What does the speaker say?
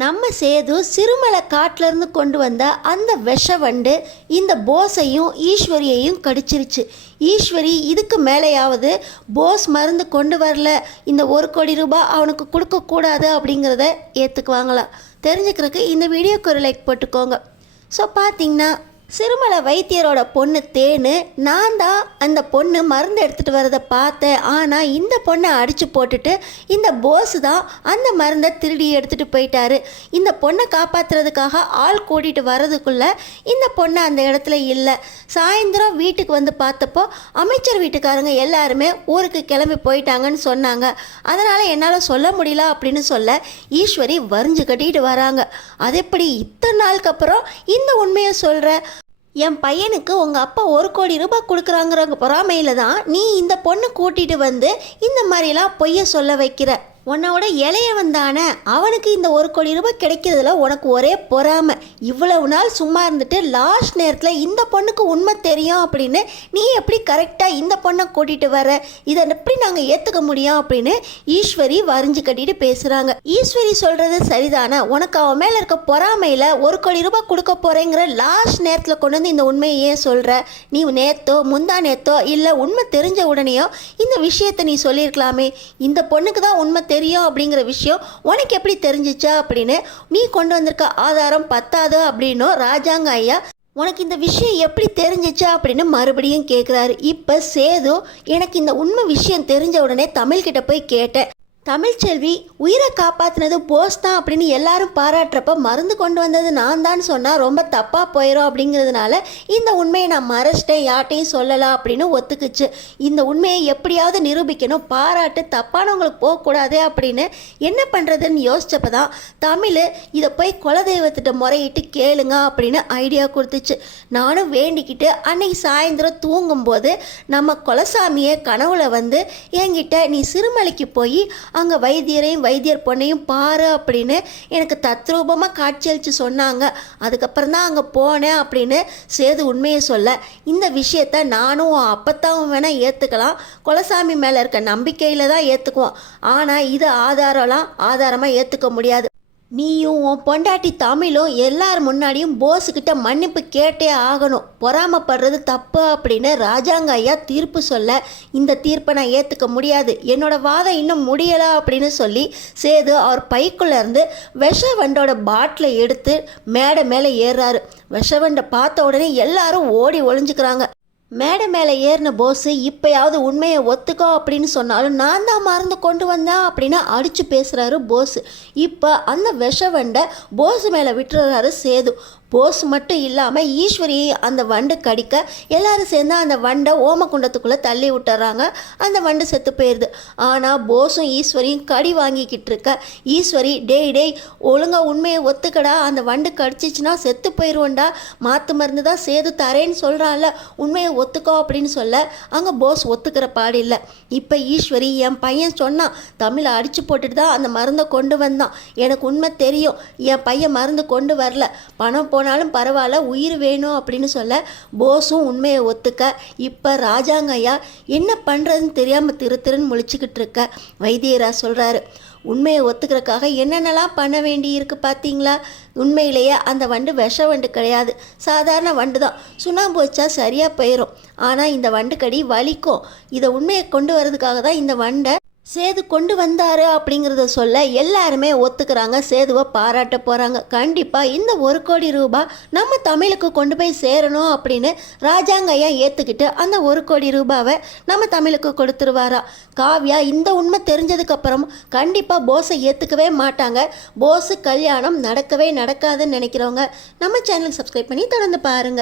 நம்ம சேது சிறுமலை காட்டிலேருந்து கொண்டு வந்த அந்த விஷ வண்டு இந்த போஸையும் ஈஸ்வரியையும் கடிச்சிருச்சு. ஈஸ்வரி இதுக்கு மேலேயாவது போஸ் மருந்து கொண்டு வரல. இந்த ஒரு கோடி ரூபாய் அவனுக்கு கொடுக்கக்கூடாது அப்படிங்கிறத ஏற்றுக்குவாங்களாம் தெரிஞ்சுக்கிறதுக்கு இந்த வீடியோக்கு ஒரு லைக் போட்டுக்கோங்க. ஸோ பார்த்தீங்கன்னா சிறுமலை வைத்தியரோட பொண்ணு தேனு நான் தான் அந்த பொண்ணு மருந்து எடுத்துகிட்டு வரதை பார்த்தேன். ஆனால் இந்த பொண்ணை அடித்து போட்டுட்டு இந்த போஸு தான் அந்த மருந்தை திருடி எடுத்துகிட்டு போயிட்டாரு. இந்த பொண்ணை காப்பாற்றுறதுக்காக ஆள் கூட்டிகிட்டு வர்றதுக்குள்ளே இந்த பொண்ணு அந்த இடத்துல இல்லை. சாயந்தரம் வீட்டுக்கு வந்து பார்த்தப்போ அமைச்சர் வீட்டுக்காரங்க எல்லாருமே ஊருக்கு கிளம்பி போயிட்டாங்கன்னு சொன்னாங்க. அதனால் என்னால் சொல்ல முடியல அப்படின்னு சொல்ல ஈஸ்வரி வரிஞ்சு கட்டிட்டு வராங்க. அது எப்படி இத்தனை நாளுக்கு அப்புறம் இந்த உண்மையை சொல்கிற என் பையனுக்கு உங்கள் அப்பா ஒரு கோடி ரூபாய் கொடுக்குறாங்கிற பொறாமையில் தான் நீ இந்த பொண்ணை கூட்டிகிட்டு வந்து இந்த மாதிரிலாம் பொய்ய சொல்ல வைக்கிற. உன்னோட இளையவன் தானே அவனுக்கு இந்த ஒரு கோடி ரூபாய் கிடைக்கிறதுல உனக்கு ஒரே பொறாமை. இவ்வளவு நாள் சும்மா இருந்துட்டு லாஸ்ட் நேரத்தில் இந்த பொண்ணுக்கு உண்மை தெரியும் அப்படின்னு நீ எப்படி கரெக்டாக இந்த பொண்ணை கூட்டிகிட்டு வர? இதை எப்படி நாங்கள் ஏற்றுக்க முடியும் அப்படின்னு ஈஸ்வரி வரிஞ்சு கட்டிட்டு பேசுகிறாங்க ஈஸ்வரி சொல்கிறது சரிதானே? உனக்கு அவன் மேலே இருக்க பொறாமையில் ஒரு கோடி ரூபாய் கொடுக்க போகிறேங்கிற லாஸ்ட் நேரத்தில் கொண்டு வந்து இந்த உண்மையை ஏன் சொல்கிற நீ நேத்தோ முந்தா நேத்தோ இல்லை உண்மை தெரிஞ்ச உடனேயோ இந்த விஷயத்தை நீ சொல்லியிருக்கலாமே. இந்த பொண்ணுக்கு தான் உண்மை தெரியும் அப்படிங்கிற விஷயம் உனக்கு எப்படி தெரிஞ்சிச்சா அப்படின்னு நீ கொண்டு வந்திருக்க ஆதாரம் பத்தாது அப்படின்னும் ராஜாங்க ஐயா உனக்கு இந்த விஷயம் எப்படி தெரிஞ்சிச்சா அப்படின்னு மறுபடியும் கேட்குறாரு இப்போ சேது எனக்கு இந்த உண்மை விஷயம் தெரிஞ்ச உடனே தமிழ்கிட்ட போய் கேட்டேன். தமிழ்ச்செல்வி உயிரை காப்பாற்றினது போஸ் தான் அப்படின்னு எல்லாரும் பாராட்டுறப்ப மருந்து கொண்டு வந்தது நான் தான் சொன்னால் ரொம்ப தப்பாக போயிடும் அப்படிங்கிறதுனால இந்த உண்மையை நான் மறைச்சிட்டேன் யார்ட்டையும் சொல்லலாம் அப்படின்னு ஒத்துக்குச்சு. இந்த உண்மையை எப்படியாவது நிரூபிக்கணும் பாராட்டு தப்பானவங்களுக்கு போகக்கூடாதே அப்படின்னு என்ன பண்ணுறதுன்னு யோசிச்சப்ப தான் தமிழ் இதை போய் குலதெய்வத்திட்ட முறையிட்டு கேளுங்க அப்படின்னு ஐடியா கொடுத்துச்சு. நானும் வேண்டிக்கிட்டு அன்னைக்கு சாயந்தரம் தூங்கும்போது நம்ம குலசாமியை கனவுல வந்து என்கிட்ட நீ சிறுமலைக்கு போய் அங்கே வைத்தியரையும் வைத்தியர் பொண்ணையும் பாரு அப்படின்னு எனக்கு தத்ரூபமாக காட்சியளித்து சொன்னாங்க. அதுக்கப்புறம் தான் அங்கே போனேன் அப்படின்னு சேது உண்மையை சொல்ல இந்த விஷயத்த நானும் அப்பத்தாவும் வேணால் ஏற்றுக்கலாம் குலசாமி மேலே இருக்க நம்பிக்கையில் தான் ஏற்றுக்குவோம் ஆனால் இது ஆதாரம்லாம் ஆதாரமாக ஏற்றுக்க முடியாது. நீயும் உன் பொண்டாட்டி தமிழும் எல்லார் முன்னாடியும் போஸுக்கிட்ட மன்னிப்பு கேட்டே ஆகணும். பொறாமப்படுறது தப்பு அப்படின்னு ராஜாங்க ஐயா தீர்ப்பு சொல்ல இந்த தீர்ப்பை நான் ஏற்றுக்க முடியாது. என்னோட வாதம் இன்னும் முடியலை அப்படின்னு சொல்லி சேது அவர் பைக்குள்ளேருந்து விஷவண்டோட பாட்டிலை எடுத்து மேடை மேலே ஏறுறாரு. விஷவண்டை பார்த்த உடனே எல்லாரும் ஓடி ஒளிஞ்சுக்கிறாங்க. மேடை மேலே ஏறின போஸு இப்போயாவது உண்மையை ஒத்துக்கோ அப்படின்னு சொன்னாலும் நான் தான் மறந்து கொண்டு வந்தேன் அப்படின்னு அடித்து பேசுகிறாரு போஸ். இப்போ அந்த விஷவண்டை போஸு மேலே விட்டுறாரு சேது. போஸ் மட்டும் இல்லாமல் ஈஸ்வரியை அந்த வண்டு கடிக்க எல்லாரும் சேர்ந்து அந்த வண்டை ஓமகுண்டத்துக்குள்ளே தள்ளி விட்டுறாங்க. அந்த வண்டு செத்து போயிடுது ஆனால் போஸும் ஈஸ்வரியும் கடி வாங்கிக்கிட்டு இருக்க. ஈஸ்வரி டேய் டேய் ஒழுங்காக உண்மையை ஒத்துக்கடா. அந்த வண்டு கடிச்சிச்சுன்னா செத்து போயிடுவோண்டா மாற்று மருந்து தான் சேது தரேன்னு சொல்கிறான்ல உண்மையை ஒத்துக்கோ அப்படின்னு சொல்ல அங்கே போஸ் ஒத்துக்கிற பாடு இல்லை. இப்போ ஈஸ்வரி என் பையன் சொன்னான் தமிழை அடித்து போட்டுட்டு தான் அந்த மருந்தை கொண்டு வந்தான். எனக்கு உண்மை தெரியும். என் பையன் மருந்து கொண்டு வரல. பணம் போனாலும் பரவாயில்ல உயிர் வேணும் அப்படின்னு சொல்ல போஸும் உண்மையை ஒத்துக்க. இப்போ ராஜாங்க ஐயா என்ன பண்ணுறதுன்னு தெரியாமல் திரு திருன்னு முழிச்சுக்கிட்டு இருக்க? வைத்தியரா சொல்கிறாரு உண்மையை ஒத்துக்கிறக்காக என்னென்னலாம் பண்ண வேண்டி இருக்குது பார்த்தீங்களா? உண்மையிலேயே அந்த வண்டு விஷ வண்டு கிடையாது. சாதாரண வண்டு தான். சுண்ணாம்பு வச்சா சரியாக போயிடும் ஆனால் இந்த வண்டு கடி வலிக்கும். இதை உண்மையை கொண்டு வரதுக்காக தான் இந்த வண்டை சேது கொண்டு வந்தாரு அப்படிங்கிறத சொல்ல எல்லாருமே ஒத்துக்கிறாங்க சேதுவை பாராட்ட போகிறாங்க கண்டிப்பாக இந்த ஒரு கோடி ரூபாய் நம்ம தமிழுக்கு கொண்டு போய் சேரணும் அப்படின்னு ராஜாங்க ஐயா ஏற்றுக்கிட்டு அந்த ஒரு கோடி ரூபாவை நம்ம தமிழுக்கு கொடுத்துருவாரா? காவ்யா இந்த உண்மை தெரிஞ்சதுக்கப்புறம் கண்டிப்பாக போஸை ஏற்றுக்கவே மாட்டாங்க. போஸு கல்யாணம் நடக்கவே நடக்காதுன்னு நினைக்கிறவங்க நம்ம சேனல் சப்ஸ்கிரைப் பண்ணி தொடர்ந்து பாருங்கள்